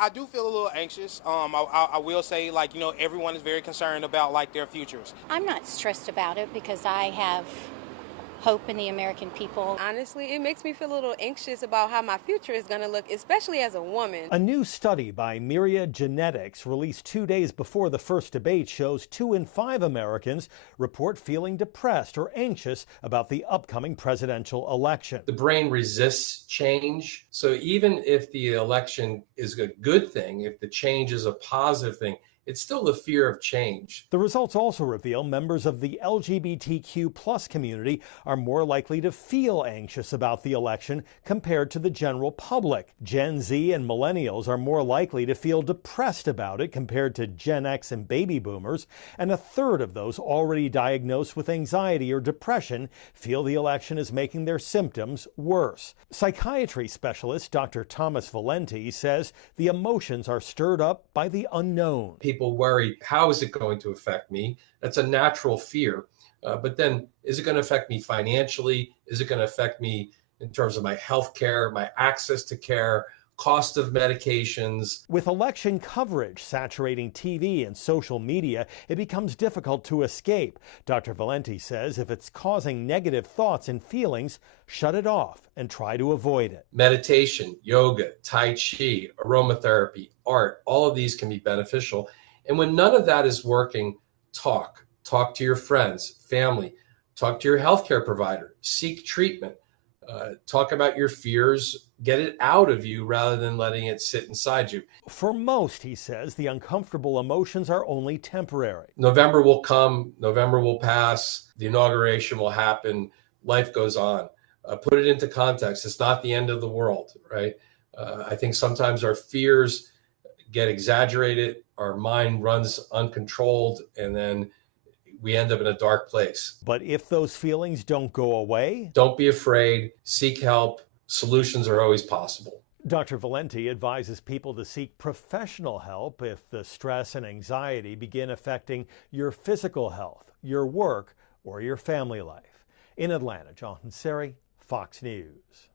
I do feel a little anxious. I will say, like, everyone is very concerned about like their futures. I'm not stressed about it because I have hope in the American people. Honestly, it makes me feel a little anxious about how my future is going to look, especially as a woman. A new study by Myriad Genetics released 2 days before the first debate shows 2 in 5 Americans report feeling depressed or anxious about the upcoming presidential election. The brain resists change. So even if the election is a good thing, if the change is a positive thing, it's still the fear of change. The results also reveal members of the LGBTQ plus community are more likely to feel anxious about the election compared to the general public. Gen Z and millennials are more likely to feel depressed about it compared to Gen X and baby boomers, and a third of those already diagnosed with anxiety or depression feel the election is making their symptoms worse. Psychiatry specialist Dr. Thomas Valenti says the emotions are stirred up by the unknown. People worry, how is it going to affect me? That's a natural fear. But then, is it going to affect me financially? Is it going to affect me in terms of my health care, my access to care, cost of medications? With election coverage saturating TV and social media, it becomes difficult to escape. Dr. Valenti says if it's causing negative thoughts and feelings, shut it off and try to avoid it. Meditation, yoga, Tai Chi, aromatherapy, art, all of these can be beneficial. And when none of that is working, talk to your friends, family, talk to your healthcare provider, seek treatment, talk about your fears, get it out of you rather than letting it sit inside you. For most, he says, the uncomfortable emotions are only temporary. November will come, November will pass, the inauguration will happen, life goes on. Put it into context. It's not the end of the world, right? I think sometimes our fears get exaggerated, our mind runs uncontrolled, and then we end up in a dark place. But if those feelings don't go away, don't be afraid, seek help. Solutions are always possible. Dr. Valenti advises people to seek professional help if the stress and anxiety begin affecting your physical health, your work, or your family life. In Atlanta, John Seri, Fox News.